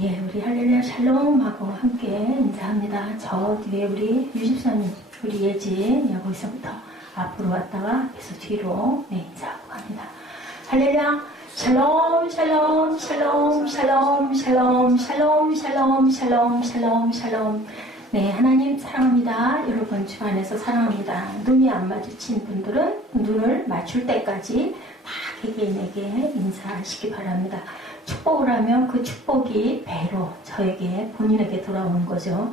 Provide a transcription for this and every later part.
예, 우리 할렐루야 샬롬하고 함께 인사합니다. 저 뒤에 우리 유집사님, 우리 예지 여기서부터 앞으로 왔다가 계속 뒤로 인사하고 갑니다. 할렐루야 샬롬 샬롬 샬롬 샬롬 샬롬 샬롬 샬롬 샬롬 샬롬 샬롬. 네, 하나님 사랑합니다. 여러분 주 안에서 사랑합니다. 눈이 안 마주친 분들은 눈을 맞출 때까지 다 개개인에게 인사하시기 바랍니다. 축복을 하면 그 축복이 배로 저에게 본인에게 돌아오는 거죠.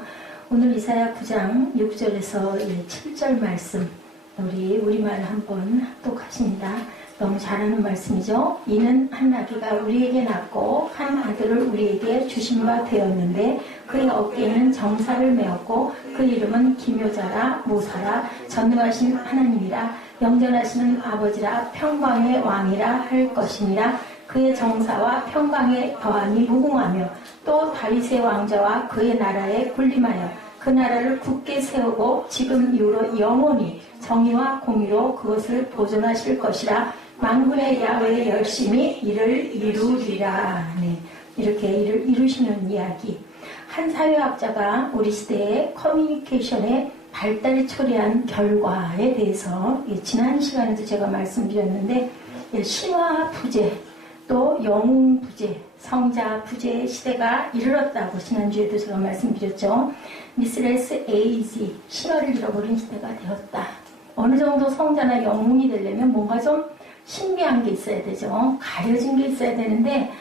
오늘 이사야 9장 6절에서 7절 말씀 우리 우리말 한번 합독하십니다. 너무 잘하는 말씀이죠. 이는 한 아기가 우리에게 낳고 한 아들을 우리에게 주신 바 되었는데 그의 어깨에는 정사를 메었고 그 이름은 기묘자라 모사라 전능하신 하나님이라 영전하시는 아버지라 평강의 왕이라 할 것이니라. 그의 정사와 평강의 더함이 무궁하며 또 다윗의 왕자와 그의 나라에 군림하여 그 나라를 굳게 세우고 지금 이후로 영원히 정의와 공의로 그것을 보존하실 것이라. 만군의 야훼의 열심히 이를 이루리라. 네, 이렇게 이를 이루시는 이야기. 한 사회학자가 우리 시대의 커뮤니케이션의 발달이 초래한 결과에 대해서 지난 시간에도 제가 말씀드렸는데 신화 부재 또 영웅 부재, 성자 부재 시대가 이르렀다고 지난주에도 제가 말씀드렸죠. 미스레스 에이지, 신화를 잃어버린 시대가 되었다. 어느 정도 성자나 영웅이 되려면 뭔가 좀 신비한 게 있어야 되죠. 가려진 게 있어야 되는데,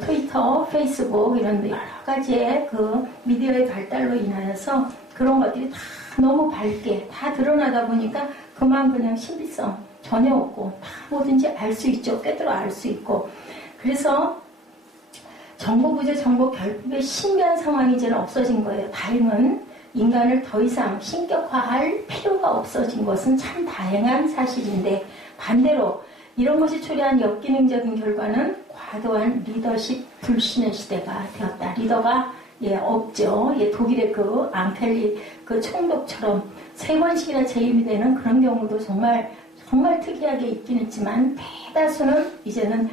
트위터, 페이스북 이런 여러 가지의 그 미디어의 발달로 인하여서 그런 것들이 다 너무 밝게 다 드러나다 보니까 그만 그냥 신비성 전혀 없고 다 뭐든지 알 수 있죠. 꿰뚫어 알 수 있고. 그래서 정보 부재, 정보 결핍의 신비한 상황이 이제는 없어진 거예요. 다행은 인간을 더 이상 신격화할 필요가 없어진 것은 참 다행한 사실인데 반대로 이런 것이 초래한 역기능적인 결과는 과도한 리더십 불신의 시대가 되었다. 리더가 없죠. 독일의 그 앙펠리 그 총독처럼 3번씩이나 재임이 되는 그런 경우도 정말 특이하게 있긴 했지만 대다수는 이제는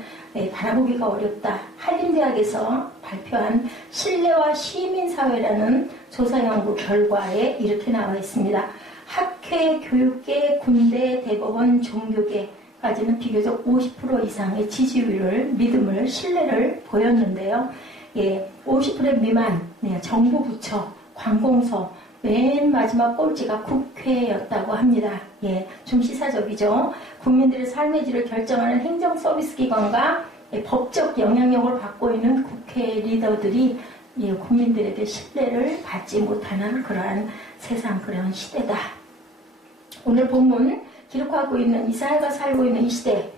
바라보기가 어렵다. 한림대학에서 발표한 신뢰와 시민사회라는 조사연구 결과에 이렇게 나와 있습니다. 학회, 교육계, 군대, 대법원, 종교계까지는 비교적 50% 이상의 지지율을, 믿음을, 신뢰를 보였는데요. 50% 미만, 정부 부처, 관공서, 맨 마지막 꼴찌가 국회였다고 합니다. 좀 시사적이죠. 국민들의 삶의 질을 결정하는 행정 서비스 기관과 법적 영향력을 받고 있는 국회 리더들이 국민들에게 신뢰를 받지 못하는 그러한 세상, 그런 시대다. 오늘 본문 기록하고 있는 이사야가 살고 있는 이 시대,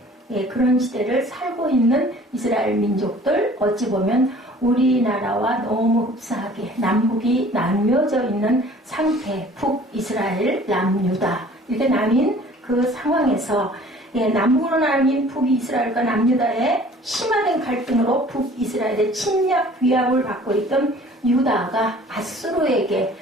그런 시대를 살고 있는 이스라엘 민족들, 어찌 보면 우리나라와 너무 흡사하게 남북이 나뉘어져 있는 상태, 북이스라엘, 남유다. 이렇게 나뉜 그 상황에서 남북으로 나뉜 북이스라엘과 남유다의 심화된 갈등으로 북이스라엘의 침략 위압을 받고 있던 유다가 아수르에게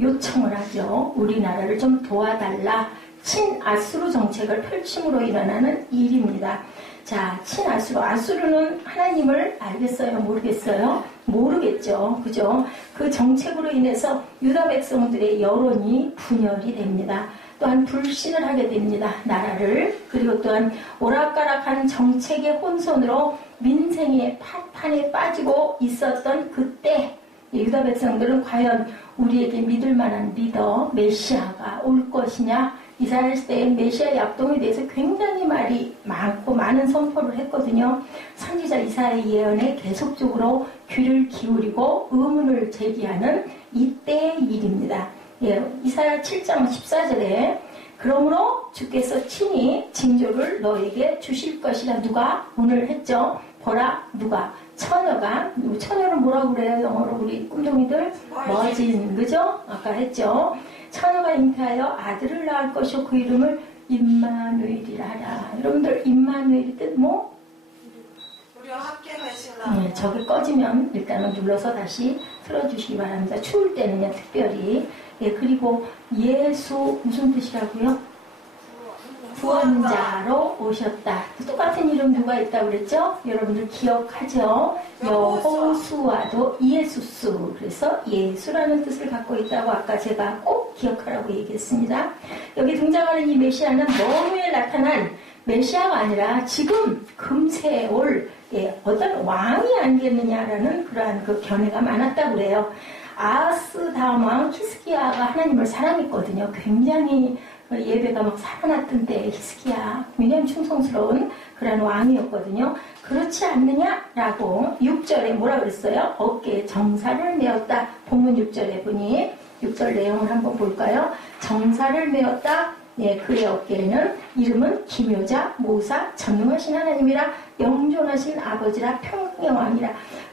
요청을 하죠. 우리나라를 좀 도와달라. 친아수르 정책을 펼침으로 일어나는 일입니다. 자, 친아수르. 아수르는 하나님을 알겠어요? 모르겠어요? 모르겠죠. 그죠? 그 정책으로 인해서 유다 백성들의 여론이 분열이 됩니다. 또한 불신을 하게 됩니다. 나라를. 그리고 또한 오락가락한 정책의 혼선으로 민생의 파탄에 빠지고 있었던 그때 유다 백성들은 과연 우리에게 믿을 만한 리더, 메시아가 올 것이냐? 이스라엘 시대의 메시아 약동에 대해서 굉장히 말이 많고 많은 선포를 했거든요. 선지자 이사야의 예언에 계속적으로 귀를 기울이고 의문을 제기하는 이때의 일입니다. 이사야 7장 14절에 그러므로 주께서 친히 징조를 너에게 주실 것이라. 누가? 오늘 했죠. 보라, 누가? 처녀는 뭐라고 그래요? 영어로 우리 꿈동이들? 머진, 그죠? 아까 했죠. 처녀가 잉태하여 아들을 낳을 것이요 그 이름을 임마누엘이라 하라. 여러분들 임마누엘이 뜻 뭐? 우리와 함께 하시라. 저기 꺼지면 일단은 눌러서 다시 틀어주시기 바랍니다. 추울 때는요 특별히. 그리고 예수 무슨 뜻이라고요? 구원자로 오셨다. 똑같은 이름 누가 있다고 그랬죠? 여러분들 기억하죠? 여호수아도 이에수스. 그래서 예수라는 뜻을 갖고 있다고 아까 제가 꼭 기억하라고 얘기했습니다. 여기 등장하는 이 메시아는 너무에 나타난 메시아가 아니라 지금 금세 올 어떤 왕이 아니겠느냐라는 그러한 그 견해가 많았다고 그래요. 아하스 다음 왕 히스기야가 하나님을 사랑했거든요. 굉장히 예배가 막 살아났던 때 히스기야 굉장히 충성스러운 그런 왕이었거든요. 그렇지 않느냐라고 6절에 뭐라 그랬어요? 어깨에 정사를 메었다. 본문 6절에 보니 6절 내용을 한번 볼까요? 정사를 메었다. 예, 그의 어깨에는 이름은 기묘자, 모사, 전능하신 하나님이라 영존하신 아버지라 평강의 왕이라.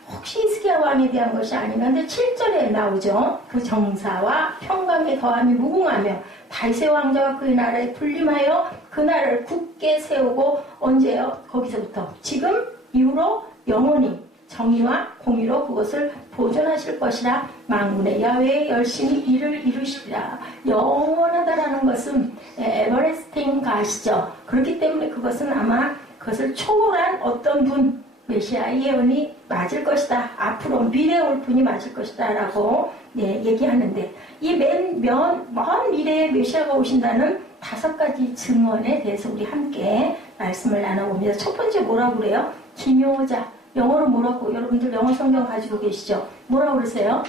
혹시 히스기야 왕에 대한 것이 아닌가 하는데 7절에 나오죠. 그 정사와 평강에 더함이 무궁하며 다윗의 왕자가 그의 나라에 군림하여 그 나라를 굳게 세우고 언제요? 거기서부터 지금 이후로 영원히 정의와 공의로 그것을 보존하실 것이라. 만군의 야훼의 열심히 이를 이루시리라. 영원하다라는 것은 에버레스팅 가시죠. 그렇기 때문에 그것은 아마 그것을 초월한 어떤 분 메시아의 예언이 맞을 것이다. 앞으로 미래에 올 분이 맞을 것이다 라고 얘기하는데 이 먼 미래에 메시아가 오신다는 5가지 증언에 대해서 우리 함께 말씀을 나눠봅니다. 첫 번째 뭐라고 그래요? 기묘자. 영어로 뭐라고? 여러분들 영어 성경 가지고 계시죠? 뭐라고 그러세요?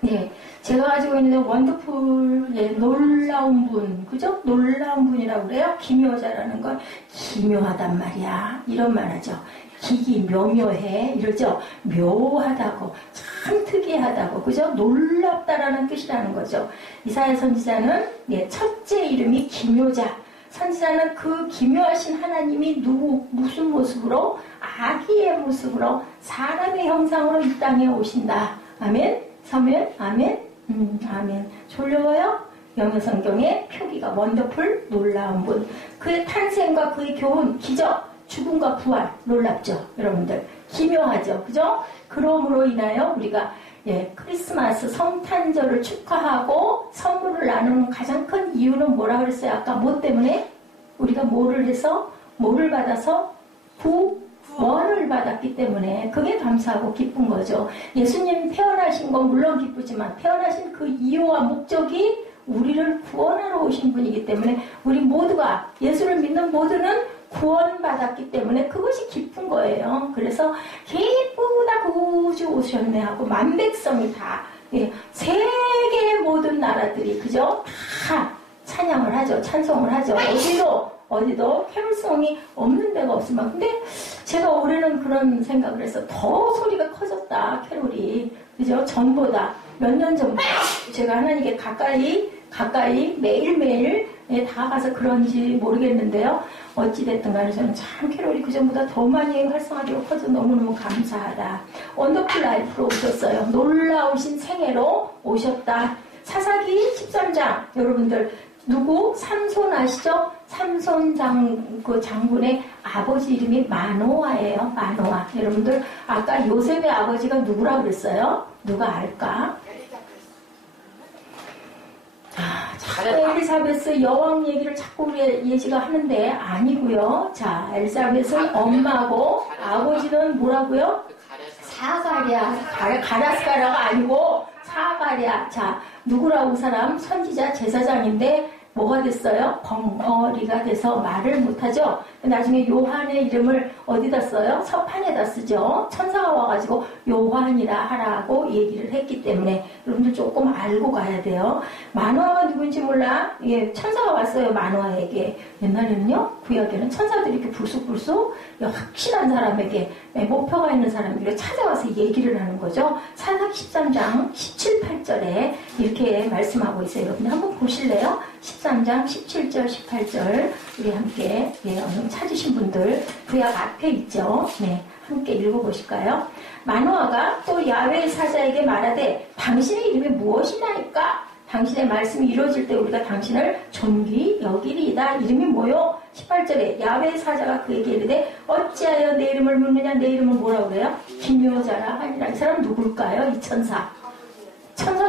네, 제가 가지고 있는 원더풀, 놀라운 분, 그죠? 놀라운 분이라고 그래요? 기묘자라는 건 기묘하단 말이야. 이런 말 하죠. 기기 묘묘해 이러죠. 묘하다고, 참 특이하다고, 그죠? 놀랍다라는 뜻이라는 거죠. 이사야 선지자는 첫째 이름이 기묘자. 선지자는 그 기묘하신 하나님이 무슨 모습으로? 아기의 모습으로 사람의 형상으로 이 땅에 오신다. 아멘? 서면? 아멘? 아멘. 졸려워요? 영어성경의 표기가 원더풀, 놀라운 분. 그의 탄생과 그의 교훈, 기적, 죽음과 부활, 놀랍죠? 여러분들. 기묘하죠? 그죠? 그러므로 인하여 우리가 크리스마스 성탄절을 축하하고 선물을 나누는 가장 큰 이유는 뭐라 그랬어요? 아까 뭐 때문에? 우리가 뭐를 받아서? 구원을 받았기 때문에 그게 감사하고 기쁜 거죠. 예수님 태어나신 건 물론 기쁘지만 태어나신 그 이유와 목적이 우리를 구원하러 오신 분이기 때문에 우리 모두가 예수를 믿는 모두는 구원받았기 때문에 그것이 기쁜 거예요. 그래서 기쁘다 구주 오셨네 하고 만백성이 다 세계의 모든 나라들이 그죠? 다 찬양을 하죠. 찬송을 하죠. 어디도 캐롤송이 없는 데가 없으면. 근데 제가 올해는 그런 생각을 해서 더 소리가 커졌다. 캐롤이. 그죠? 전보다. 몇 년 전보다. 제가 하나님께 가까이 매일매일 다가가서 그런지 모르겠는데요. 어찌됐든 간에 저는 참 캐롤이 그전보다 더 많이 활성화되고 커져 너무너무 감사하다. 원더풀 라이프로 오셨어요. 놀라우신 생애로 오셨다. 사사기 13장 여러분들 누구? 삼손 아시죠? 삼손 장군의 아버지 이름이 마노아예요. 마노아. 여러분들 아까 요셉의 아버지가 누구라고 그랬어요? 누가 알까? 자꾸 엘리사베스 여왕 얘기를 자꾸 우리 예지가 하는데 아니고요. 자, 엘리사베스는 엄마고 아버지는 뭐라고요? 사가랴. 가라스가라가 아니고 사가랴. 자, 누구라고 그 사람? 선지자 제사장인데 뭐가 됐어요? 벙어리가 돼서 말을 못하죠. 나중에 요한의 이름을 어디다 써요? 서판에다 쓰죠. 천사가 와가지고 요한이라 하라고 얘기를 했기 때문에 여러분들 조금 알고 가야 돼요. 마노아가 누군지 몰라? 천사가 왔어요. 마노아에게. 옛날에는요, 구약에는 천사들이 이렇게 불쑥불쑥 확실한 사람에게 목표가 있는 사람들이 찾아와서 얘기를 하는 거죠. 사사기 13장 17, 18절에 이렇게 말씀하고 있어요. 여러분 한번 보실래요? 13장 17절, 18절 우리 함께 얼른 찾으신 분들 구약 앞에 있죠. 함께 읽어보실까요? 마노아가 또 야훼의 사자에게 말하되 당신의 이름이 무엇이나이까? 당신의 말씀이 이루어질 때 우리가 당신을 존귀 여기리이다. 이름이 뭐요? 18절에 야훼의 사자가 그에게 이르되 어찌하여 내 이름을 묻느냐. 내 이름은 뭐라고 그래요? 기묘자라 하니라. 이 사람 누굴까요? 이 천사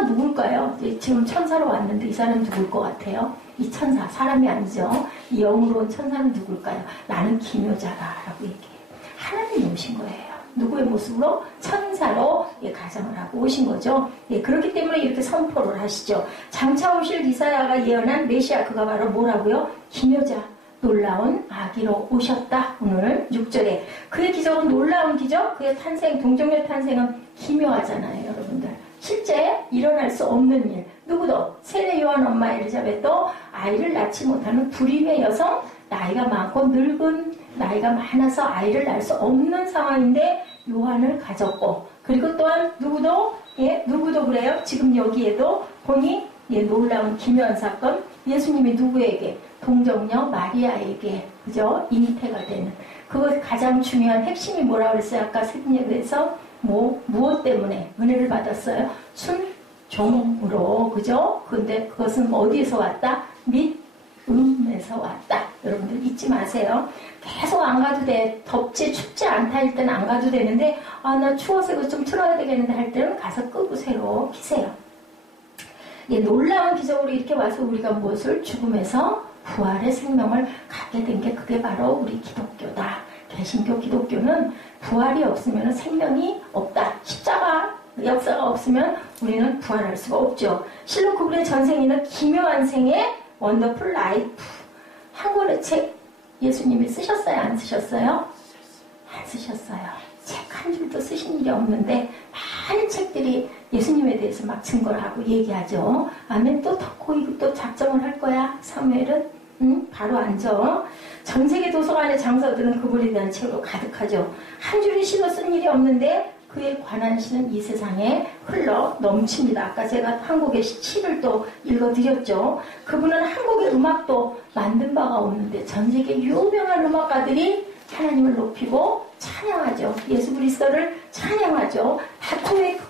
누굴까요? 지금 천사로 왔는데 이 사람 누굴 것 같아요? 이 천사, 사람이 아니죠. 이 영으로 온 천사는 누굴까요? 나는 기묘자다라고 얘기해요. 하나님이 오신 거예요. 누구의 모습으로? 천사로 가정을 하고 오신 거죠. 그렇기 때문에 이렇게 선포를 하시죠. 장차 오실 이사야가 예언한 메시아, 그가 바로 뭐라고요? 기묘자, 놀라운 아기로 오셨다. 오늘 6절에 그의 기적은 놀라운 기적, 그의 탄생, 동정녀 탄생은 기묘하잖아요, 여러분들. 실제 일어날 수 없는 일. 누구도 세례 요한 엄마 엘리자벳도 아이를 낳지 못하는 불임의 여성, 나이가 많고 늙은, 나이가 많아서 아이를 낳을 수 없는 상황인데 요한을 가졌고, 그리고 또한 누구도 그래요. 지금 여기에도 보니 놀라운 기묘한 사건, 예수님이 누구에게? 동정녀 마리아에게, 그죠? 잉태가 되는. 그것 가장 중요한 핵심이 뭐라고 그랬어요? 아까 세빈예배에서 무엇 때문에 은혜를 받았어요? 순종으로, 그죠? 근데 그것은 어디에서 왔다? 믿음에서 왔다. 여러분들 잊지 마세요. 계속 안 가도 돼. 덥지 춥지 않다 할 때는 안 가도 되는데, 나 추워서 이거 좀 틀어야 되겠는데 할 때는 가서 끄고 새로 키세요. 놀라운 기적으로 이렇게 와서 우리가 무엇을? 죽음에서 부활의 생명을 갖게 된 게 그게 바로 우리 기독교다. 개신교 기독교는 부활이 없으면 생명이 없다. 십자가 역사가 없으면 우리는 부활할 수가 없죠. 실로 그분의 전생에는 기묘한 생의 원더풀 라이프, 한 권의 책 예수님이 쓰셨어요? 안 쓰셨어요? 안 쓰셨어요. 책 한 줄도 쓰신 일이 없는데 많은 책들이 예수님에 대해서 막 증거를 하고 얘기하죠. 아멘. 또 덮고 이거 또 작정을 할 거야. 사무엘은 바로 앉아. 전 세계 도서관의 장서들은 그분에 대한 책으로 가득하죠. 한 줄의 시도 쓴 일이 없는데 그에 관한 시는 이 세상에 흘러 넘칩니다. 아까 제가 한국의 시를 또 읽어드렸죠. 그분은 한국의 음악도 만든 바가 없는데 전 세계 유명한 음악가들이 하나님을 높이고 찬양하죠. 예수 그리스도를 찬양하죠.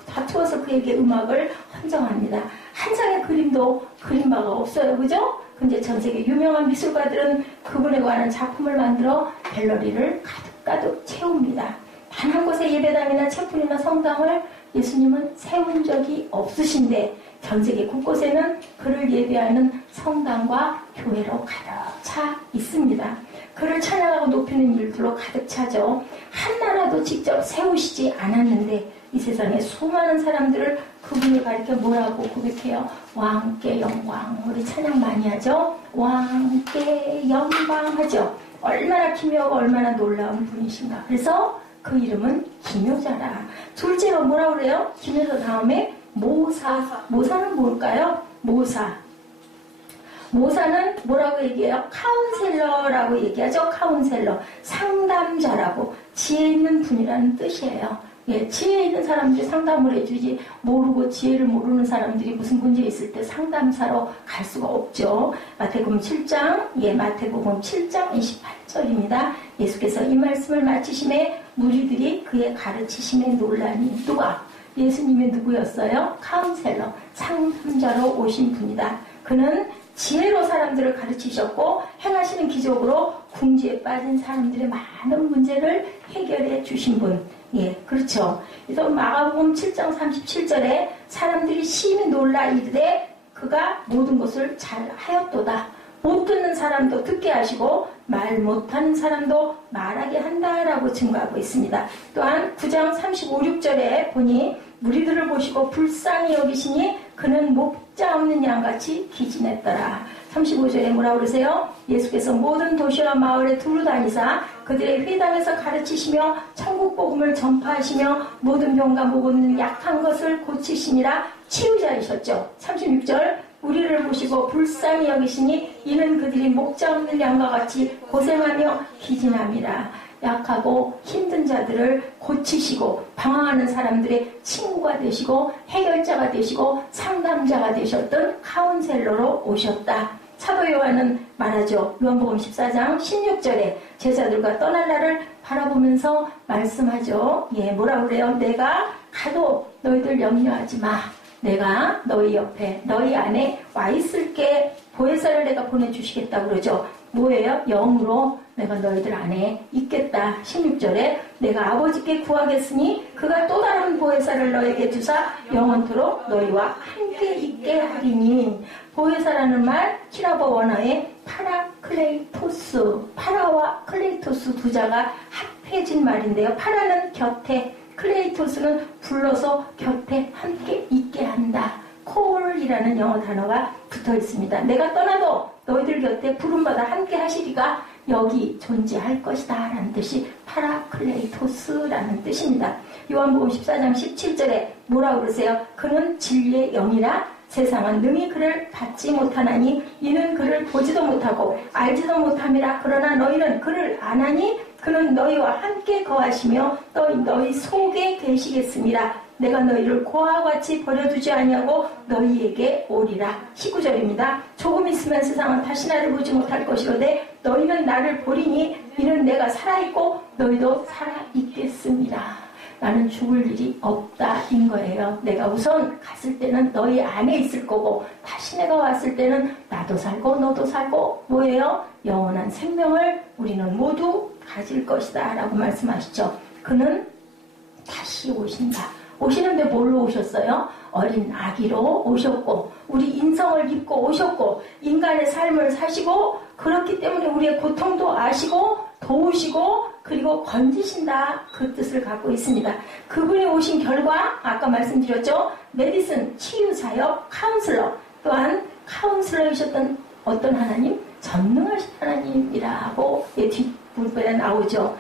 다투어서 그에게 음악을 헌정합니다. 한 장의 그림도 그린 바가 없어요. 그죠? 근데 전 세계 유명한 미술가들은 그분에 관한 작품을 만들어 갤러리를 가득가득 채웁니다. 단 한 곳의 예배당이나 채플이나 성당을 예수님은 세운 적이 없으신데 전 세계 곳곳에는 그를 예배하는 성당과 교회로 가득 차 있습니다. 그를 찬양하고 높이는 일들로 가득 차죠. 한 나라도 직접 세우시지 않았는데 이 세상에 수많은 사람들을 그분을 가리켜 뭐라고 고백해요? 왕께 영광. 우리 찬양 많이 하죠? 왕께 영광 하죠. 얼마나 기묘하고 얼마나 놀라운 분이신가. 그래서 그 이름은 기묘자라. 둘째가 뭐라고 그래요? 기묘자 다음에 모사. 모사는 뭘까요? 모사는 뭐라고 얘기해요? 카운셀러라고 얘기하죠. 카운셀러. 상담자라고. 지혜 있는 분이라는 뜻이에요. 지혜 있는 사람들이 상담을 해주지 모르고 지혜를 모르는 사람들이 무슨 문제 있을 때 상담사로 갈 수가 없죠. 마태복음 7장, 마태복음 7장 28절입니다. 예수께서 이 말씀을 마치심에 무리들이 그의 가르치심에 놀라니 누가? 예수님이 누구였어요? 카운셀러, 상담자로 오신 분이다. 그는 지혜로 사람들을 가르치셨고 행하시는 기적으로 궁지에 빠진 사람들의 많은 문제를 해결해 주신 분. 그렇죠. 그래서 마가복음 7장 37절에 사람들이 심히 놀라 이르되 그가 모든 것을 잘 하였도다. 못 듣는 사람도 듣게 하시고 말 못하는 사람도 말하게 한다라고 증거하고 있습니다. 또한 9장 35, 6절에 보니 무리들을 보시고 불쌍히 여기시니 그는 목자 없는 양같이 기진했더라. 35절에 뭐라고 그러세요? 예수께서 모든 도시와 마을에 두루 다니사 그들의 회당에서 가르치시며 천국 복음을 전파하시며 모든 병과 모든 약한 것을 고치시니라. 치유자이셨죠. 36절 우리를 보시고 불쌍히 여기시니 이는 그들이 목자 없는 양과 같이 고생하며 기진함이라. 약하고 힘든 자들을 고치시고 방황하는 사람들의 친구가 되시고 해결자가 되시고 상담자가 되셨던 카운셀러로 오셨다. 사도 요한은 말하죠. 요한복음 14장 16절에 제자들과 떠날 날을 바라보면서 말씀하죠. 뭐라고 그래요? 내가 가도 너희들 염려하지 마. 내가 너희 옆에 너희 안에 와 있을게. 보혜사를 내가 보내주시겠다고 그러죠. 뭐예요? 영으로 내가 너희들 안에 있겠다. 16절에 내가 아버지께 구하겠으니 그가 또 다른 보혜사를 너에게 주사 영원토록 너희와 함께 있게 하리니. 보혜사라는 말 히라보 원어의 파라클레이토스, 파라와 클레이토스 두 자가 합해진 말인데요. 파라는 곁에, 클레이토스는 불러서 곁에 함께 있게 한다. 콜이라는 영어 단어가 붙어 있습니다. 내가 떠나도 너희들 곁에 부름받아 함께 하시리가 여기 존재할 것이다 라는 뜻이 파라클레이토스라는 뜻입니다. 요한복음 14장 17절에 뭐라고 그러세요? 그는 진리의 영이라 세상은 능히 그를 받지 못하나니 이는 그를 보지도 못하고 알지도 못함이라. 그러나 너희는 그를 아나니 그는 너희와 함께 거하시며 너희 속에 계시겠습니다. 내가 너희를 고아와 같이 버려두지 아니하고 너희에게 오리라. 19절입니다. 조금 있으면 세상은 다시 나를 보지 못할 것이로되 너희는 나를 보리니 이는 내가 살아있고 너희도 살아있겠습니다. 나는 죽을 일이 없다인 거예요. 내가 우선 갔을 때는 너희 안에 있을 거고 다시 내가 왔을 때는 나도 살고 너도 살고 뭐예요? 영원한 생명을 우리는 모두 가질 것이다 라고 말씀하시죠. 그는 다시 오신다. 오시는데 뭘로 오셨어요? 어린 아기로 오셨고 우리 인성을 입고 오셨고 인간의 삶을 사시고 그렇기 때문에 우리의 고통도 아시고 도우시고 그리고 건지신다. 그 뜻을 갖고 있습니다. 그분이 오신 결과 아까 말씀드렸죠. 메디슨, 치유사역, 카운슬러 또한 카운슬러이셨던 어떤 하나님? 전능하신 하나님이라고 뒷부분에 나오죠.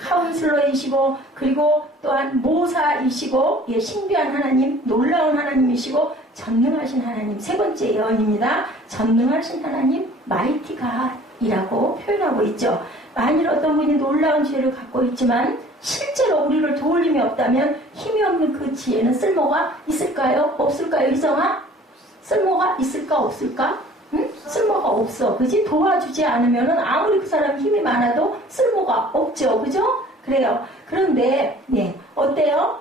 카운슬러이시고 그리고 또한 모사이시고 신비한 하나님, 놀라운 하나님이시고 전능하신 하나님. 세 번째 예언입니다. 전능하신 하나님, 마이티 갓이라고 표현하고 있죠. 만일 어떤 분이 놀라운 지혜를 갖고 있지만 실제로 우리를 도울 힘이 없다면 힘이 없는 그 지혜는 쓸모가 있을까요? 없을까요? 희정아? 쓸모가 있을까? 없을까? 응? 쓸모가 없어. 그지? 도와주지 않으면은 아무리 그 사람 힘이 많아도 쓸모가 없죠. 그죠? 그래요. 그런데, 어때요?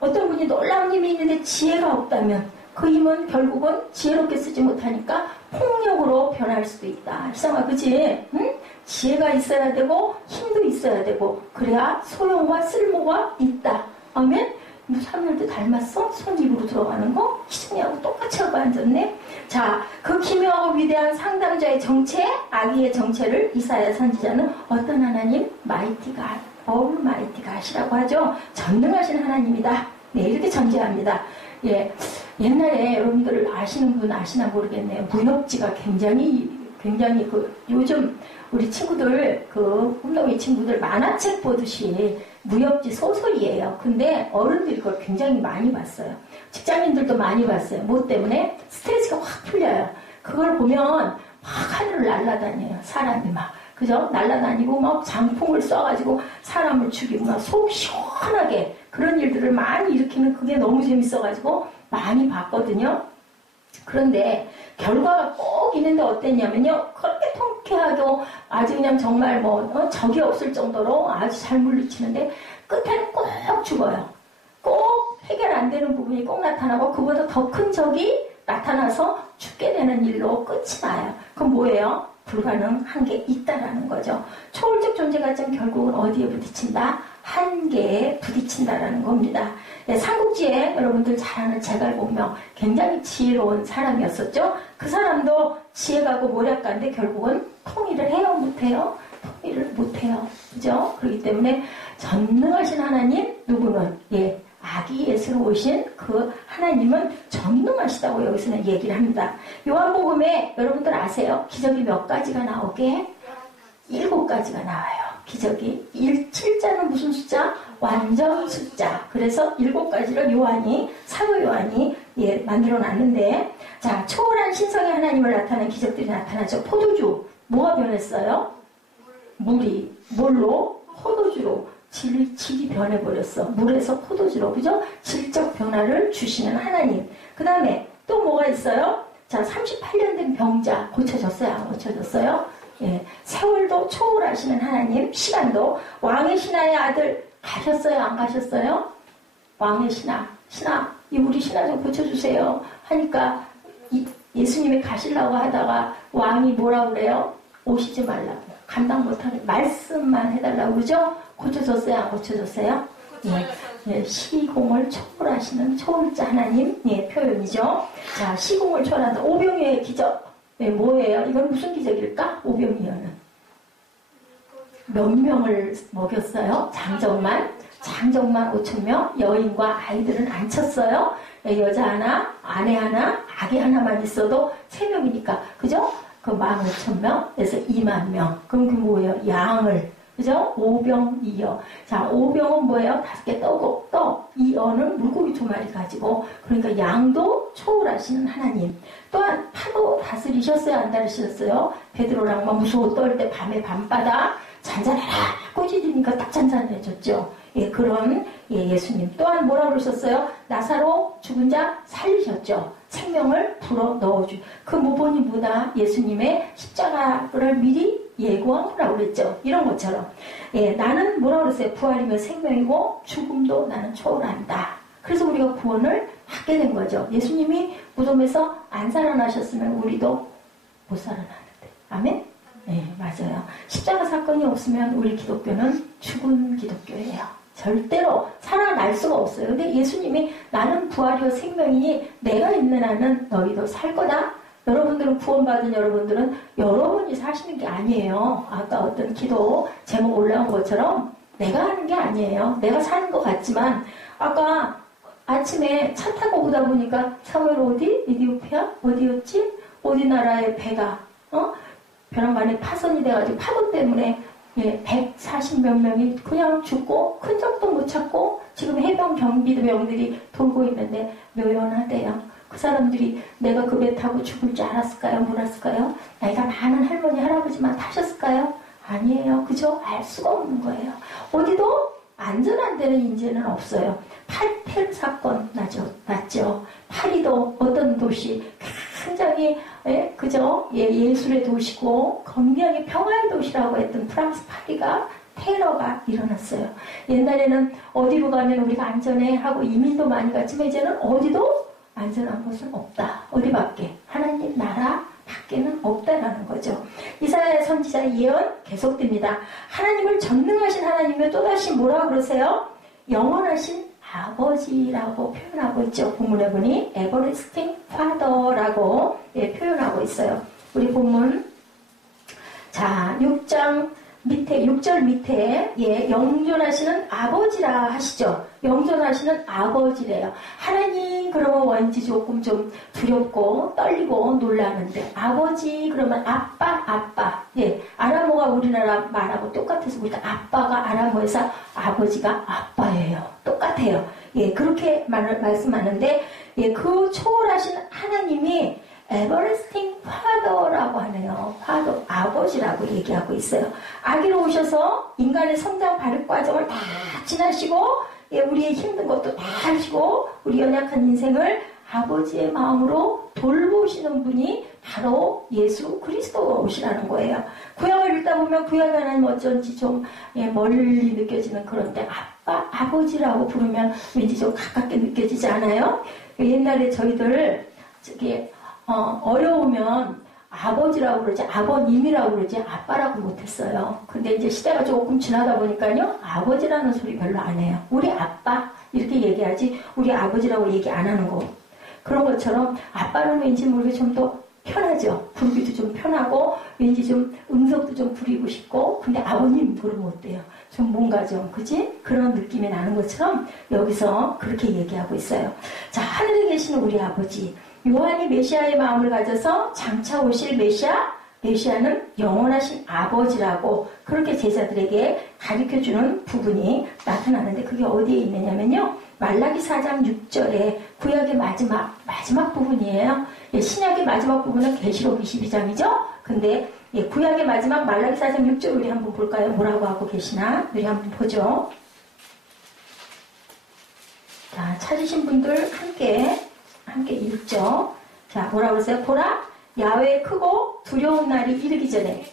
어떤 분이 놀라운 힘이 있는데 지혜가 없다면 그 힘은 결국은 지혜롭게 쓰지 못하니까 폭력으로 변할 수도 있다. 희성아, 그치? 응? 지혜가 있어야 되고 힘도 있어야 되고 그래야 소용과 쓸모가 있다. 아멘? 사람들도 닮았어? 손 입으로 들어가는 거? 희승이하고 똑같이 하고 앉았네? 자, 그 기묘하고 위대한 상담자의 정체, 아기의 정체를 이사야 선지자는 어떤 하나님? 마이티 갓, 얼마이티 갓이라고 하죠. 전능하신 하나님이다. 이렇게 전제합니다. 옛날에 여러분들 아시는 분 아시나 모르겠네요. 무협지가 굉장히 요즘 우리 친구들 꿈덩이 친구들 만화책 보듯이 무협지 소설이에요. 근데 어른들이 그걸 굉장히 많이 봤어요. 직장인들도 많이 봤어요. 뭐 때문에? 스트레스가 확 풀려요. 그걸 보면 막 하늘을 날아다녀요. 사람이 막. 그죠? 날아다니고 막 장풍을 쏴가지고 사람을 죽이고 막 속 시원하게 그런 일들을 많이 일으키는 그게 너무 재밌어가지고 많이 봤거든요. 그런데 결과가 꼭 있는데 어땠냐면요. 그렇게 통쾌하고 아주 그냥 정말 적이 없을 정도로 아주 잘 물리치는데 끝에는 꼭 죽어요. 꼭 해결 안 되는 부분이 꼭 나타나고 그보다 더 큰 적이 나타나서 죽게 되는 일로 끝이 나요. 그럼 뭐예요? 불가능한 게 있다라는 거죠. 초월적 존재 가치는 결국은 어디에 부딪힌다? 한계에 부딪힌다라는 겁니다. 삼국지에 여러분들 잘 아는 제갈공명 굉장히 지혜로운 사람이었었죠. 그 사람도 지혜가고 모략가인데 결국은 통일을 해요? 못해요? 통일을 못해요. 그죠? 그렇기 때문에 전능하신 하나님 누구는 아기 예수로 오신 그 하나님은 전능하시다고 여기서는 얘기를 합니다. 요한복음에 여러분들 아세요? 기적이 몇 가지가 나오게? 7가지가 나와요. 기적이 7자는 무슨 숫자? 완전 숫자. 그래서 7가지를 사도 요한이 만들어놨는데, 자, 초월한 신성의 하나님을 나타낸 기적들이 나타나죠. 포도주 뭐가 변했어요? 물이 뭘로? 포도주로. 질이 변해버렸어. 물에서 포도주로. 그죠? 질적 변화를 주시는 하나님. 그 다음에 또 뭐가 있어요? 자, 38년 된 병자 고쳐졌어요? 안 고쳐졌어요? 세월도 초월하시는 하나님. 시간도. 왕의 신하의 아들 가셨어요? 안 가셨어요? 왕의 신하, 우리 신하 좀 고쳐주세요 하니까 예수님이 가시려고 하다가 왕이 뭐라 그래요? 오시지 말라고. 감당 못하는 말씀만 해달라고 그러죠? 고쳐줬어요? 안 고쳐줬어요? 예, 시공을 초월하시는 초월자 하나님, 예, 표현이죠. 자, 시공을 초월한다. 오병이어의 기적. 예, 뭐예요? 이건 무슨 기적일까? 오병이어는. 몇 명을 먹였어요? 장정만 5,000명, 여인과 아이들은 안 쳤어요. 여자 하나, 아내 하나, 아기 하나만 있어도 3명이니까, 그죠? 그 15,000명에서 20,000명. 그럼 그 뭐예요? 양을, 그죠? 오병이어. 자, 오병은 뭐예요? 5개 떡, 이어는 물고기 2마리 가지고, 그러니까 양도 초월하시는 하나님. 또한 파도 다스리셨어요? 안 다스리셨어요? 베드로랑 막 무서워 떨 때 밤에 밤바다 잔잔하라 꼬지니까 딱 잔잔해졌죠. 예, 그런 예수님. 또한 뭐라고 그러셨어요? 나사로 죽은 자 살리셨죠. 생명을 불어 넣어주. 그 모본이 뭐다? 예수님의 십자가를 미리 예고하라고 그랬죠. 이런 것처럼. 예, 나는 뭐라고 그랬어요? 부활이면 생명이고 죽음도 나는 초월한다. 그래서 우리가 구원을 받게 된 거죠. 예수님이 무덤에서 안 살아나셨으면 우리도 못 살아나는데. 아멘? 네, 맞아요. 십자가 사건이 없으면 우리 기독교는 죽은 기독교예요. 절대로 살아날 수가 없어요. 근데 예수님이 나는 부활이요 생명이니 내가 있는 한은 너희도 살 거다. 여러분들은 구원받은 여러분들은 여러분이 사시는 게 아니에요. 아까 어떤 기도 제목 올라온 것처럼 내가 하는 게 아니에요. 내가 사는 것 같지만 아까 아침에 차 타고 오다 보니까 사무엘 어디? 이디오피아? 어디였지? 어디 나라의 배가 벼랑간에 파손이 돼가지고 파도 때문에 140몇 명이 그냥 죽고 큰 적도 못 찾고 지금 해병 경비병들이 돌고 있는데 묘연하대요. 그 사람들이 내가 그 배 타고 죽을 줄 알았을까요? 몰랐을까요? 나이가 많은 할머니 할아버지만 타셨을까요? 아니에요. 그죠? 알 수가 없는 거예요. 어디도 안전한 데는 이제는 없어요. 팔텔 사건 났죠. 파리도 어떤 도시 굉장히 그죠? 예술의 도시고 건강하게 평화의 도시라고 했던 프랑스 파리가 테러가 일어났어요. 옛날에는 어디로 가면 우리가 안전해 하고 이민도 많이 갔지만 이제는 어디도 안전한 곳은 없다. 어디밖에? 하나님 나라 밖에는 없다라는 거죠. 이사야 선지자의 예언 계속됩니다. 하나님을 전능하신 하나님을 또다시 뭐라고 그러세요? 영원하신 아버지라고 표현하고 있죠. 본문에 보니 Everlasting Father라고 표현하고 있어요. 우리 본문 자 6절 밑에 영존하시는 아버지라 하시죠. 영존하시는 아버지래요. 하나님 그러면 왠지 조금 좀 두렵고 떨리고 놀라는데 아버지 그러면 아빠 아람어가 우리나라 말하고 똑같아서 우리가 아빠가 아람어에서 아버지가 아빠예요. 똑같아요. 그렇게 말씀하는데 그 초월하신 하나님이 Everlasting Father라고 하네요. Father, 아버지라고 얘기하고 있어요. 아기로 오셔서 인간의 성장 발육 과정을 다 지나시고 우리의 힘든 것도 다 하시고 우리 연약한 인생을 아버지의 마음으로 돌보시는 분이 바로 예수 그리스도가 오시라는 거예요. 구약을 읽다 보면 구약 하나님 어쩐지 좀 멀리 느껴지는 그런데 아버지라고 부르면 왠지 좀 가깝게 느껴지지 않아요? 옛날에 저희들 어려우면 아버지라고 그러지 아버님이라고 그러지 아빠라고 못했어요. 근데 이제 시대가 조금 지나다 보니까요 아버지라는 소리 별로 안 해요. 우리 아빠 이렇게 얘기하지 우리 아버지라고 얘기 안 하는 거. 그런 것처럼 아빠는 왠지 모르게 좀 더 편하죠. 부르기도 좀 편하고 왠지 좀 음성도 좀 부리고 싶고 근데 아버님 그러면 어때요? 좀 뭔가 좀 그지? 그런 느낌이 나는 것처럼 여기서 그렇게 얘기하고 있어요. 자 하늘에 계신 우리 아버지 요한이 메시아의 마음을 가져서 장차 오실 메시아는 영원하신 아버지라고 그렇게 제자들에게 가르쳐주는 부분이 나타나는데 그게 어디에 있느냐면요. 말라기 4장 6절에 구약의 마지막 부분이에요. 신약의 마지막 부분은 계시록 22장이죠. 근데 구약의 마지막 말라기 4장 6절 우리 한번 볼까요? 뭐라고 하고 계시나? 우리 한번 보죠. 자, 찾으신 분들 함께 읽죠. 자, 뭐라고 그러세요? 보라, 야외 크고 두려운 날이 이르기 전에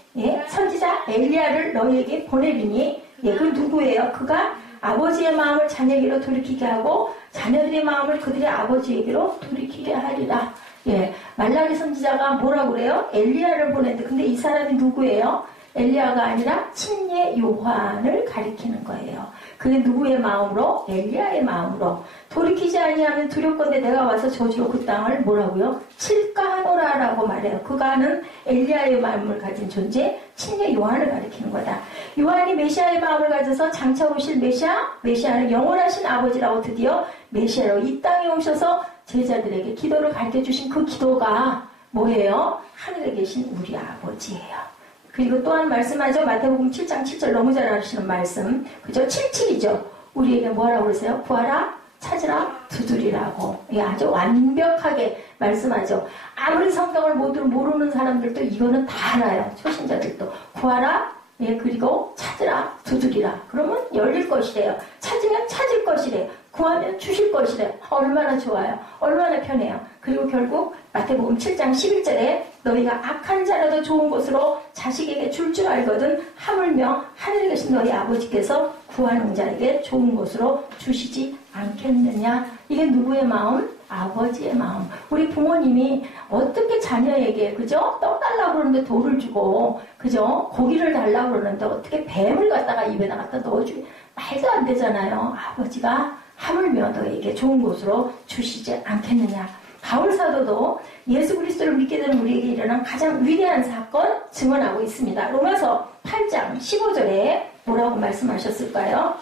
선지자 엘리야를 너희에게 보내리니 그 누구예요? 그가 아버지의 마음을 자녀에게로 돌이키게 하고 자녀들의 마음을 그들의 아버지에게로 돌이키게 하리라. 예, 말라기 선지자가 뭐라고 그래요? 엘리야를 보냈는데, 근데 이 사람이 누구예요? 엘리야가 아니라 친례 요한을 가리키는 거예요. 그게 누구의 마음으로? 엘리야의 마음으로. 돌이키지 아니하면 두렵건대 내가 와서 저주로 그 땅을 뭐라고요? 칠까하노라라고 말해요. 그가는 엘리야의 마음을 가진 존재, 친례 요한을 가리키는 거다. 요한이 메시아의 마음을 가져서 장차 오실 메시아는 영원하신 아버지라고 드디어 메시아로 이 땅에 오셔서 제자들에게 기도를 가르쳐주신 그 기도가 뭐예요? 하늘에 계신 우리 아버지예요. 그리고 또한 말씀하죠. 마태복음 7장 7절 너무 잘 아시는 말씀. 그죠? 77이죠. 우리에게 뭐라고 그러세요? 구하라, 찾으라, 두드리라고. 예, 아주 완벽하게 말씀하죠. 아무리 성경을 모르는 사람들도 이거는 다 알아요. 초신자들도. 구하라, 예, 그리고 찾으라, 두드리라. 그러면 열릴 것이래요. 찾으면 찾을 것이래요. 구하면 주실 것이래요. 얼마나 좋아요. 얼마나 편해요. 그리고 결국 마태복음 7장 11절에 너희가 악한 자라도 좋은 것으로 자식에게 줄 줄 알거든 하물며 하늘에 계신 너희 아버지께서 구하는 자에게 좋은 것으로 주시지 않겠느냐. 이게 누구의 마음? 아버지의 마음. 우리 부모님이 어떻게 자녀에게 그죠? 떡 달라고 그러는데 돌을 주고 그죠? 고기를 달라고 그러는데 어떻게 뱀을 갖다가 입에다 갖다 넣어주기 말도 안 되잖아요. 아버지가 하물며 너에게 좋은 곳으로 주시지 않겠느냐. 바울 사도도 예수 그리스도를 믿게 되는 우리에게 일어난 가장 위대한 사건 증언하고 있습니다. 로마서 8장 15절에 뭐라고 말씀하셨을까요?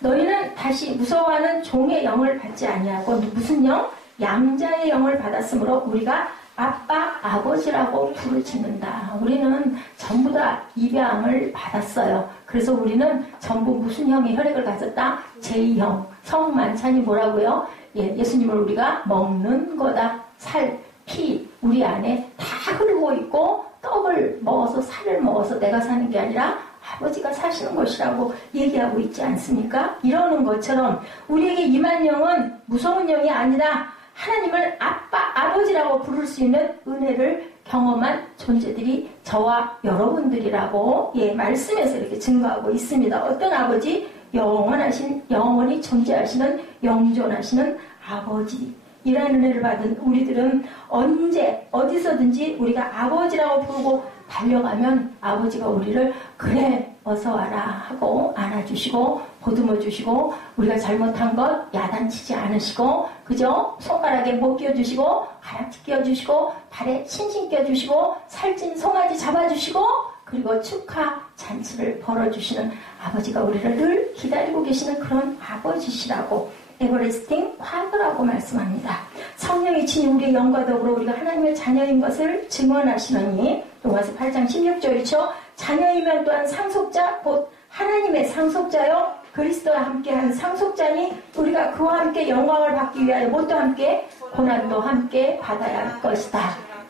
너희는 다시 무서워하는 종의 영을 받지 아니하고 무슨 영? 양자의 영을 받았으므로 우리가 아빠, 아버지라고 부르짖는다. 우리는 전부 다 입양을 받았어요. 그래서 우리는 전부 무슨 형의 혈액을 가졌다? 제2형. 성 만찬이 뭐라고요? 예, 예수님을 우리가 먹는 거다. 살, 피, 우리 안에 다 흐르고 있고 떡을 먹어서 살을 먹어서 내가 사는 게 아니라 아버지가 사시는 것이라고 얘기하고 있지 않습니까? 이러는 것처럼 우리에게 임한 영은 무서운 영이 아니라 하나님을 아빠, 아버지라고 부를 수 있는 은혜를 경험한 존재들이 저와 여러분들이라고 예, 말씀에서 이렇게 증거하고 있습니다. 어떤 아버지? 영원히 존재하시는 영존하시는 아버지이라는 은혜를 받은 우리들은 언제 어디서든지 우리가 아버지라고 부르고 달려가면 아버지가 우리를 그래 어서 와라 하고 안아주시고 보듬어 주시고 우리가 잘못한 것 야단치지 않으시고 그죠? 손가락에 못 끼워주시고 가락지 끼워주시고 발에 신신 끼워주시고 살찐 송아지 잡아주시고 그리고 축하 잔치를 벌어주시는 아버지가 우리를 늘 기다리고 계시는 그런 아버지시라고 에버레스팅 파더라고 말씀합니다. 성령이 친히 우리의 영과 더불어 우리가 하나님의 자녀인 것을 증언하시느니 로마서 8장 16절이죠. 자녀이면 또한 상속자 곧 하나님의 상속자요 그리스도와 함께한 상속자니 우리가 그와 함께 영광을 받기 위하여 무엇도 함께 고난도 함께 받아야 할 것이다.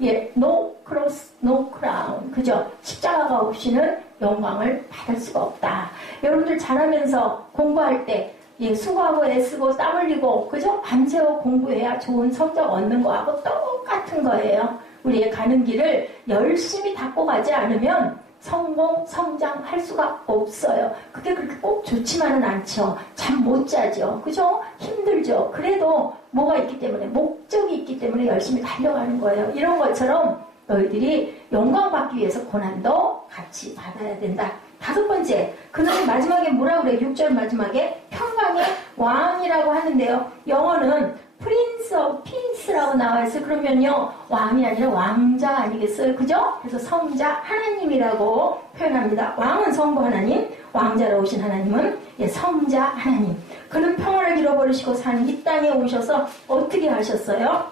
예, no cross, no crown. 그죠? 십자가가 없이는 영광을 받을 수가 없다. 여러분들 잘하면서 공부할 때 예, 수고하고 애쓰고 땀 흘리고 그죠? 밤새워 공부해야 좋은 성적 얻는 거하고 똑같은 거예요. 우리의 가는 길을 열심히 닦고 가지 않으면 성공, 성장할 수가 없어요. 그게 그렇게 꼭 좋지만은 않죠. 잠 못 자죠. 그죠? 힘들죠. 그래도 뭐가 있기 때문에, 목적이 있기 때문에 열심히 달려가는 거예요. 이런 것처럼 너희들이 영광 받기 위해서 고난도 같이 받아야 된다. 5번째, 그는 마지막에 뭐라고 그래요? 6절 마지막에 평강의 왕이라고 하는데요. 영어는 Prince of Peace라고 나와있어요. 그러면요, 왕이 아니라 왕자 아니겠어요? 그죠? 그래서 성자 하나님이라고 표현합니다. 왕은 성부 하나님, 왕자로 오신 하나님은 예, 성자 하나님. 그는 평화를 잃어버리시고 사는 이 땅에 오셔서 어떻게 하셨어요?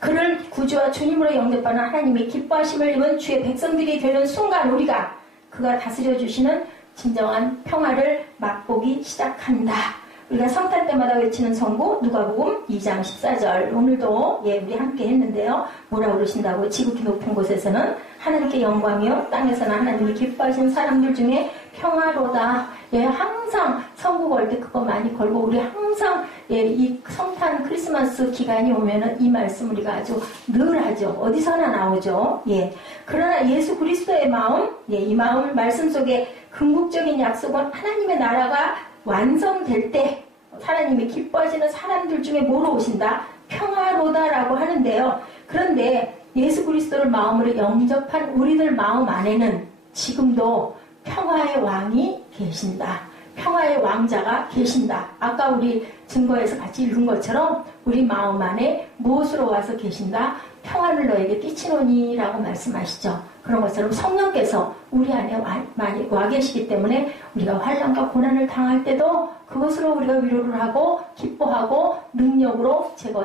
그를 구주와 주님으로 영접하는 하나님의 기뻐하심을 입은 주의 백성들이 되는 순간 우리가 그가 다스려 주시는 진정한 평화를 맛보기 시작한다. 우리가 성탄 때마다 외치는 성구 누가복음 2장 14절 오늘도 예 우리 함께 했는데요. 뭐라 그러신다고? 지극히 높은 곳에서는 하나님께 영광이요 땅에서는 하나님이 기뻐하신 사람들 중에 평화로다. 예 항상 성구 걸 때 그거 많이 걸고 우리 항상 예 이 성탄 크리스마스 기간이 오면은 이 말씀 우리가 아주 늘 하죠. 어디서나 나오죠. 예 그러나 예수 그리스도의 마음 예 이 마음 말씀 속에 궁극적인 약속은 하나님의 나라가 완성될 때 하나님이 기뻐하시는 사람들 중에 뭐로 오신다? 평화로다라고 하는데요. 그런데 예수 그리스도를 마음으로 영접한 우리들 마음 안에는 지금도 평화의 왕이 계신다. 평화의 왕자가 계신다. 아까 우리 증거에서 같이 읽은 것처럼 우리 마음 안에 무엇으로 와서 계신다? 평화를 너에게 끼치노니 라고 말씀하시죠. 그런 것처럼 성령께서 우리 안에 많이 와 계시기 때문에 우리가 환난과 고난을 당할 때도 그것으로 우리가 위로를 하고 기뻐하고 능력으로 제가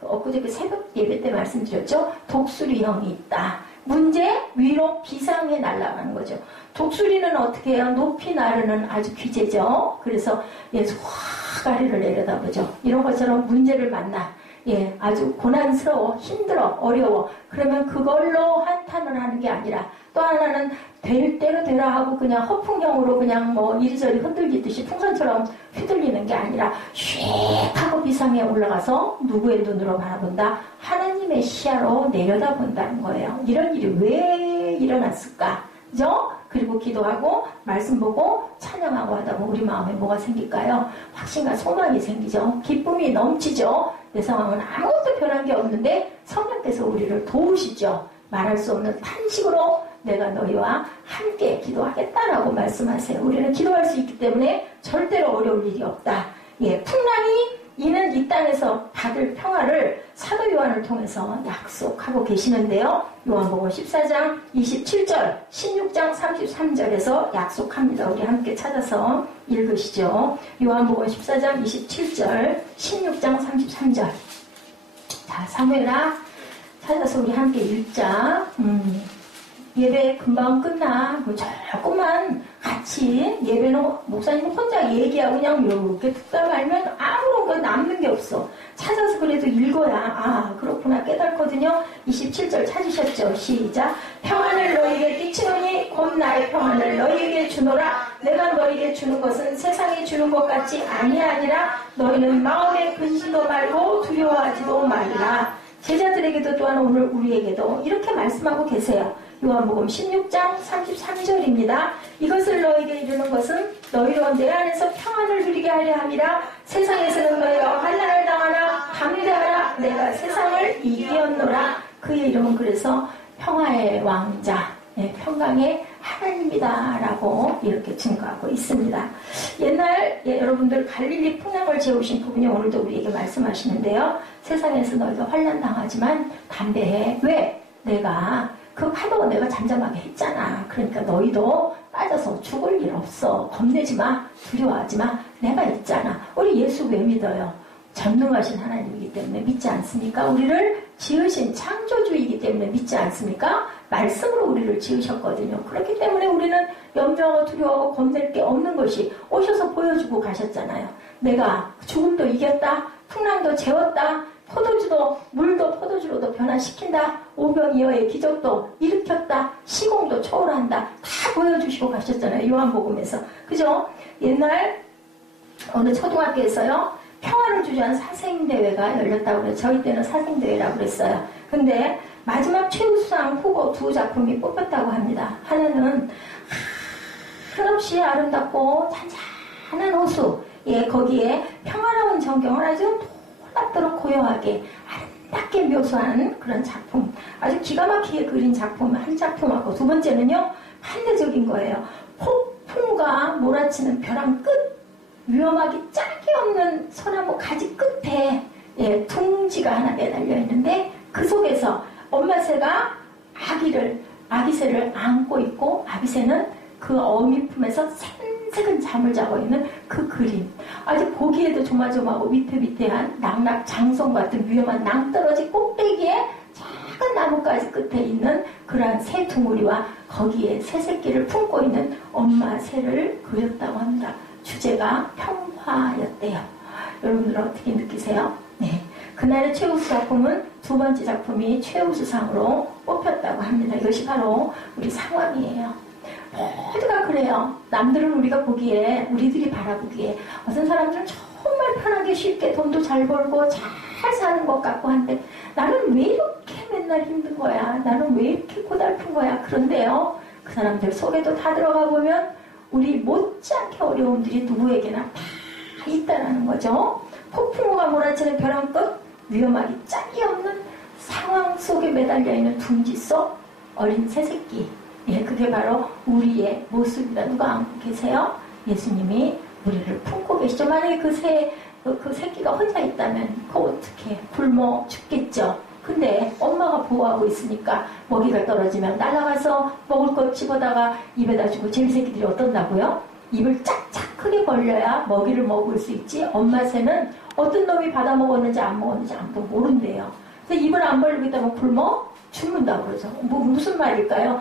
엊그저께 새벽 예배 때 말씀드렸죠. 독수리형이 있다. 문제, 위로, 비상에 날아가는 거죠. 독수리는 어떻게 해요? 높이 나르는 아주 귀재죠. 그래서 화가리를 내려다보죠. 이런 것처럼 문제를 만나 아주 고난스러워, 힘들어, 어려워. 그러면 그걸로 한탄을 하는 게 아니라 또 하나는 될 대로 되라 하고 그냥 허풍형으로 그냥 뭐 이리저리 흔들리듯이 풍선처럼 휘둘리는 게 아니라 쉥 하고 비상에 올라가서 누구의 눈으로 바라본다? 하나님의 시야로 내려다본다는 거예요. 이런 일이 왜 일어났을까? 그죠? 그리고 기도하고 말씀 보고 찬양하고 하다 보면 우리 마음에 뭐가 생길까요? 확신과 소망이 생기죠. 기쁨이 넘치죠. 내 상황은 아무것도 변한 게 없는데 성령께서 우리를 도우시죠. 말할 수 없는 탄식으로 내가 너희와 함께 기도하겠다라고 말씀하세요. 우리는 기도할 수 있기 때문에 절대로 어려울 일이 없다. 풍랑이 이는 이 땅에서 받을 평화를 사도 요한을 통해서 약속하고 계시는데요. 요한복음 14장 27절, 16장 33절에서 약속합니다. 우리 함께 찾아서 읽으시죠. 요한복음 14장 27절, 16장 33절. 자, 사무엘아 찾아서 우리 함께 읽자. 예배 금방 끝나. 조금만 같이 예배는 목사님 혼자 얘기하고 그냥 이렇게 듣다 말면 아무런 거 남는 게 없어. 찾아서 그래도 읽어야 그렇구나 깨닫거든요. 27절 찾으셨죠? 시작. 평안을 너희에게 끼치노니 곧 나의 평안을 너희에게 주노라. 내가 너희에게 주는 것은 세상이 주는 것 같이 아니하니라. 너희는 마음에 근심도 말고 두려워하지도 말라. 제자들에게도 또한 오늘 우리에게도 이렇게 말씀하고 계세요. 요한복음 16장 33절입니다. 이것을 너희에게 이르는 것은 너희로 내 안에서 평안을 누리게 하려 함이라. 세상에서는 너희가 환난을 당하나 담대하라. 내가 세상을 이기었노라. 그의 이름은 그래서 평화의 왕자, 평강의 하나님이다 라고 이렇게 증거하고 있습니다. 옛날 여러분들 갈릴리 풍랑을 재우신 그분이 오늘도 우리에게 말씀하시는데요. 세상에서 너희가 환난 당하지만 담대해. 왜? 내가 그 파도 내가 잠잠하게 했잖아. 그러니까 너희도 빠져서 죽을 일 없어. 겁내지 마. 두려워하지 마. 내가 있잖아. 우리 예수 왜 믿어요? 전능하신 하나님이기 때문에 믿지 않습니까? 우리를 지으신 창조주이기 때문에 믿지 않습니까? 말씀으로 우리를 지으셨거든요. 그렇기 때문에 우리는 염려하고 두려워하고 겁낼 게 없는 것이 오셔서 보여주고 가셨잖아요. 내가 죽음도 이겼다. 풍랑도 재웠다. 포도주도 물도 포도주로도 변화시킨다. 오병이어의 기적도 일으켰다. 시공도 초월한다. 다 보여주시고 가셨잖아요. 요한복음에서. 그죠? 옛날 어느 초등학교에서요. 평화를 주저한 사생대회가 열렸다고 그래요. 저희 때는 사생대회라고 그랬어요. 근데 마지막 최우수상 후보 2작품이 뽑혔다고 합니다. 하나는 한없이 아름답고 잔잔한 호수. 거기에 평화로운 전경을 아주 놀랍도록 고요하게 아름답게 묘사한 그런 작품. 아주 기가 막히게 그린 작품 한 작품하고 두 번째는요. 반대적인 거예요. 폭풍과 몰아치는 벼랑 끝. 위험하기 짝이 없는 소나무 가지 끝에 둥지가 하나 매달려 있는데 그 속에서 엄마 새가 아기 새를 안고 있고 아기 새는 그 어미 품에서 새근새근 잠을 자고 있는 그 그림. 아주 보기에도 조마조마하고 위태위태한 낙낙 장성 같은 위험한 낭떠러지 꼭대기에 작은 나뭇가지 끝에 있는 그러한 새 둥우리와 거기에 새 새끼를 품고 있는 엄마 새를 그렸다고 합니다. 주제가 평화였대요. 여러분들은 어떻게 느끼세요? 네. 그날의 최우수 작품은 두 번째 작품이 최우수상으로 뽑혔다고 합니다. 이것이 바로 우리 상황이에요. 모두가 그래요. 남들은 우리가 보기에, 우리들이 바라보기에 어떤 사람들은 정말 편하게 쉽게 돈도 잘 벌고 잘 사는 것 같고 한데 나는 왜 이렇게 맨날 힘든 거야? 나는 왜 이렇게 고달픈 거야? 그런데요. 그 사람들 속에도 다 들어가 보면 우리 못지않게 어려움들이 누구에게나 다 있다라는 거죠. 폭풍우가 몰아치는 벼랑 끝, 위험하기 짝이 없는 상황 속에 매달려 있는 둥지 속 어린 새새끼. 예, 그게 바로 우리의 모습이다. 누가 안고 계세요? 예수님이 우리를 품고 계시죠. 만약에 그 새끼가 혼자 있다면 그거 어떻게 굶어 죽겠죠. 근데 엄마가 보호하고 있으니까 먹이가 떨어지면 날아가서 먹을 것 집어다가 입에다 주고 제비새끼들이 어떤다고요? 입을 짝짝 크게 벌려야 먹이를 먹을 수 있지. 엄마 새는 어떤 놈이 받아 먹었는지 안 먹었는지 아무도 모른대요. 그래서 입을 안 벌리고 있다면 굶어 죽는다고 그러죠. 무슨 말일까요?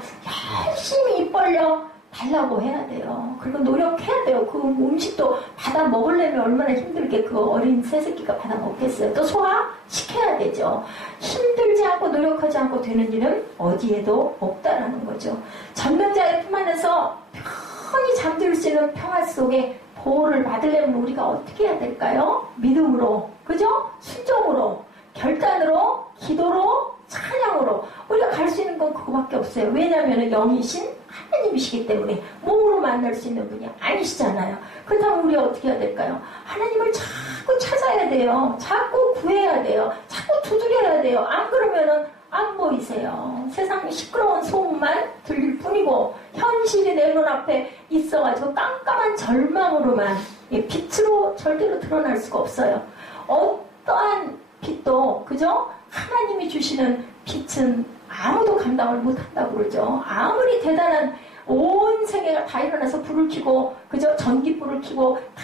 열심히 입 벌려 달라고 해야 돼요. 그리고 노력해야 돼요. 그 음식도 받아 먹으려면 얼마나 힘들게 그 어린 새새끼가 받아 먹겠어요. 또 소화시켜야 되죠. 힘들지 않고 노력하지 않고 되는 일은 어디에도 없다라는 거죠. 전능자의 품 안에서 편히 잠들 수 있는 평화 속에 보호를 받으려면 우리가 어떻게 해야 될까요? 믿음으로, 그죠? 순종으로, 결단으로, 기도로, 찬양으로. 우리가 갈 수 있는 건 그거밖에 없어요. 왜냐하면 영이신 하나님이시기 때문에 몸으로 만날 수 있는 분이 아니시잖아요. 그렇다면 우리 어떻게 해야 될까요? 하나님을 자꾸 찾아야 돼요. 자꾸 구해야 돼요. 자꾸 두드려야 돼요. 안 그러면은 안 보이세요. 세상이 시끄러운 소음만 들릴 뿐이고 현실이 내 눈앞에 있어가지고 깜깜한 절망으로만 빛으로 절대로 드러날 수가 없어요. 어떠한 빛도 그죠? 하나님이 주시는 빛은 아무도 감당을 못한다고 그러죠. 아무리 대단한 온 세계가 다 일어나서 불을 켜고 그죠? 전기불을 켜고 다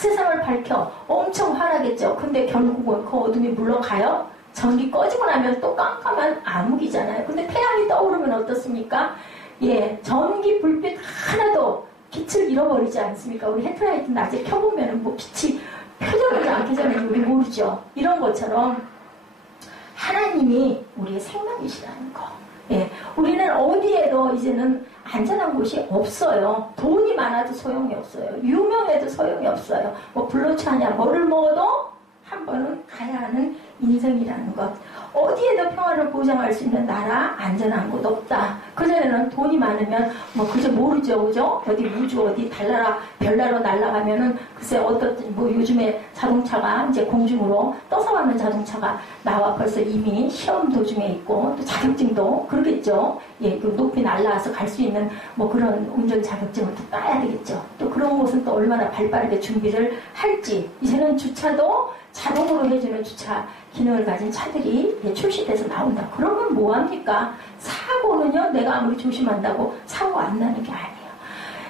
세상을 밝혀 엄청 화나겠죠. 근데 결국은 그 어둠이 물러가요. 전기 꺼지고 나면 또 깜깜한 암흑이잖아요. 근데 태양이 떠오르면 어떻습니까? 예, 전기 불빛 하나도 빛을 잃어버리지 않습니까? 우리 헤드라이트 낮에 켜보면 뭐 빛이 켜졌는지 안 켜졌는지 우리 모르죠. 이런 것처럼 하나님이 우리의 생명이시라는 거. 예, 우리는 어디에도 이제는 안전한 곳이 없어요. 돈이 많아도 소용이 없어요. 유명해도 소용이 없어요. 뭐 불로차냐 뭐를 먹어도 한 번은 가야 하는 인생이라는 것. 어디에도 평화를 보장할 수 있는 나라, 안전한 곳 없다. 그전에는 돈이 많으면 뭐 그저 모르죠, 그죠? 어디 우주 어디 달나라 별나라로 날아가면은 글쎄 어떤 뭐 요즘에 자동차가 이제 공중으로 떠서 가는 자동차가 나와 벌써 이미 시험 도중에 있고 또 자격증도 그러겠죠. 예, 그 높이 날아와서 갈 수 있는 뭐 그런 운전 자격증을 또 따야 되겠죠. 또 그런 곳은 또 얼마나 발빠르게 준비를 할지. 이제는 주차도 자동으로 해주는 주차 기능을 가진 차들이 출시돼서 나온다. 그러면 뭐합니까? 사고는요, 내가 아무리 조심한다고 사고 안 나는 게 아니에요.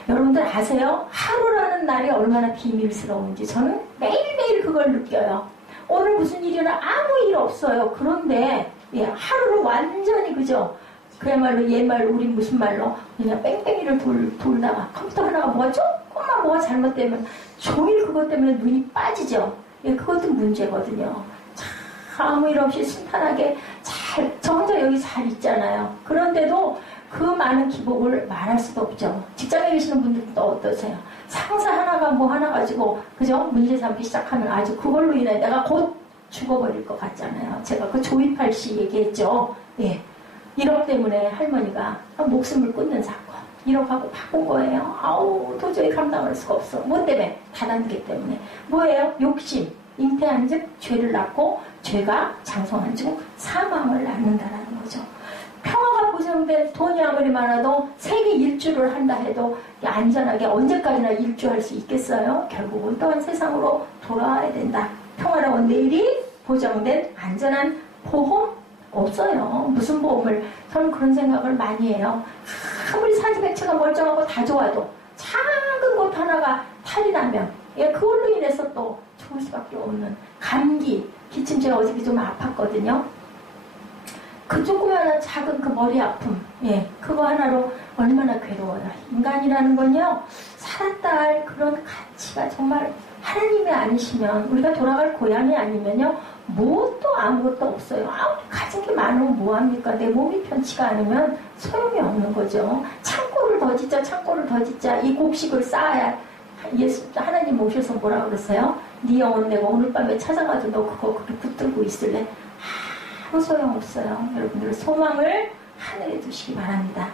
여러분들 아세요? 하루라는 날이 얼마나 비밀스러운지 저는 매일매일 그걸 느껴요. 오늘 무슨 일이나 아무 일 없어요. 그런데 예, 하루를 완전히 그죠? 그야말로 옛말로 우린 무슨 말로 그냥 뺑뺑이를 돌다가 컴퓨터 하나가 뭐가 조금만 뭐가 잘못되면 종일 그것 때문에 눈이 빠지죠. 예, 그것도 문제거든요. 참 아무 일 없이 순탄하게 저 혼자 여기 잘 있잖아요. 그런데도 그 많은 기복을 말할 수도 없죠. 직장에 계시는 분들도 어떠세요? 상사 하나가 뭐 하나 가지고 그죠? 문제 삼기 시작하면 아주 그걸로 인해 내가 곧 죽어버릴 것 같잖아요. 제가 그 조이팔 씨 얘기했죠. 예, 1억 때문에 할머니가 목숨을 끊는 사건. 1억하고 바꾼 거예요. 아우 도저히 감당할 수가 없어. 뭐 때문에? 다단계 때문에. 뭐예요? 욕심. 잉태한 즉 죄를 낳고 죄가 장성한 즉 사망을 낳는다라는 거죠. 평화가 보장된 돈이 아무리 많아도 세계 일주를 한다 해도 안전하게 언제까지나 일주할 수 있겠어요? 결국은 또한 세상으로 돌아와야 된다. 평화로운 내일이 보장된 안전한 보험? 없어요. 무슨 보험을? 저는 그런 생각을 많이 해요. 아무리 사지백체가 멀쩡하고 다 좋아도 작은 것 하나가 탈이 나면 예, 그걸로 인해서 또 죽을 수밖에 없는 감기, 기침 제가 어저께 좀 아팠거든요. 그 조그마한 작은 그 머리 아픔, 예, 그거 하나로 얼마나 괴로워요. 인간이라는 건요, 살았다 할 그런 가치가 정말 하나님이 아니시면 우리가 돌아갈 고향이 아니면요, 뭣도 아무것도 없어요. 아무리 가진 게 많으면 뭐합니까? 내 몸이 편치가 않으면 소용이 없는 거죠. 창고를 더 짓자, 창고를 더 짓자. 이 곡식을 쌓아야 예수 하나님 오셔서 뭐라 그랬어요? 네 영혼 내가 오늘 밤에 찾아가도 너 그거 그렇게 붙들고 있을래? 아무 소용없어요. 여러분들 소망을 하늘에 두시기 바랍니다.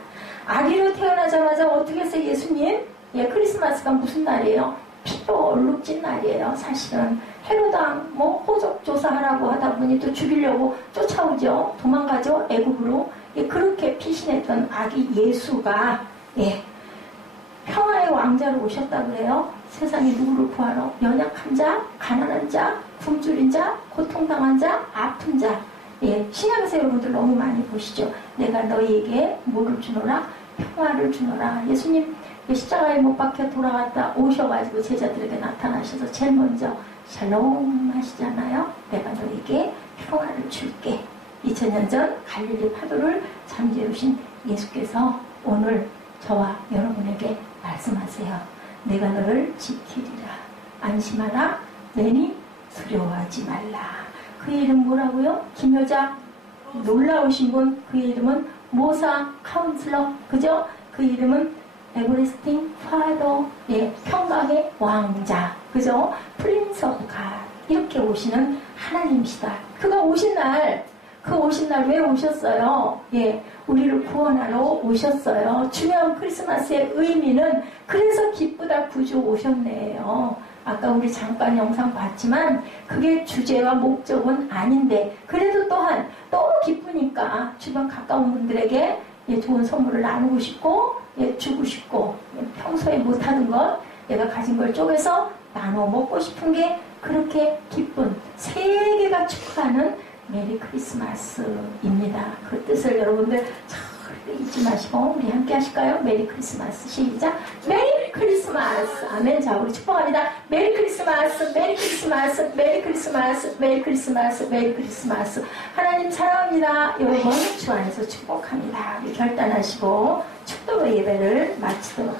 아기로 태어나자마자 어떻게 했어요? 예수님? 예, 크리스마스가 무슨 날이에요? 피로 얼룩진 날이에요. 사실은 헤로당 뭐 호적 조사하라고 하다 보니 또 죽이려고 쫓아오죠. 도망가죠. 애굽으로. 예, 그렇게 피신했던 아기 예수가 평화의 왕자로 오셨다 그래요. 세상에 누구를 구하러? 연약한 자, 가난한 자, 굶주린 자, 고통당한 자, 아픈 자. 신약에서 여러분들 너무 많이 보시죠. 내가 너희에게 뭐를 주노라? 평화를 주노라. 예수님 십자가에 못 박혀 돌아갔다 오셔가지고 제자들에게 나타나셔서 제일 먼저 샬롬 하시잖아요. 내가 너에게 평화를 줄게. 2000년 전 갈릴리 파도를 잠재우신 예수께서 오늘 저와 여러분에게 말씀하세요. 내가 너를 지키리라. 안심하라. 내니 두려워하지 말라. 그의 이름 뭐라고요? 김여자 놀라우신 분. 그의 이름은 모사 카운슬러. 그죠? 그 이름은 에버레스팅 파더. 평강의 왕자. 그죠? 프린스 오브 갓. 이렇게 오시는 하나님이시다. 그가 오신 날 왜 오셨어요? 우리를 구원하러 오셨어요. 중요한 크리스마스의 의미는 그래서 기쁘다 구주 오셨네요. 아까 우리 잠깐 영상 봤지만 그게 주제와 목적은 아닌데 그래도 또한 너무 기쁘니까 주변 가까운 분들에게 좋은 선물을 나누고 싶고 주고 싶고 평소에 못하는 것 내가 가진 걸 쪼개서 나눠 먹고 싶은 게 그렇게 기쁜 세계가 축하하는 메리 크리스마스입니다. 그 뜻을 여러분들 절대 잊지 마시고 우리 함께 하실까요? 메리 크리스마스. 시작. 메리 크리스마스. 아멘. 자, 우리 축복합니다. 메리 크리스마스, 메리 크리스마스, 메리 크리스마스, 메리 크리스마스, 메리 크리스마스. 하나님 사랑합니다. 여러분 주 안에서 축복합니다. 우리 결단하시고 축도로 예배를 마치도록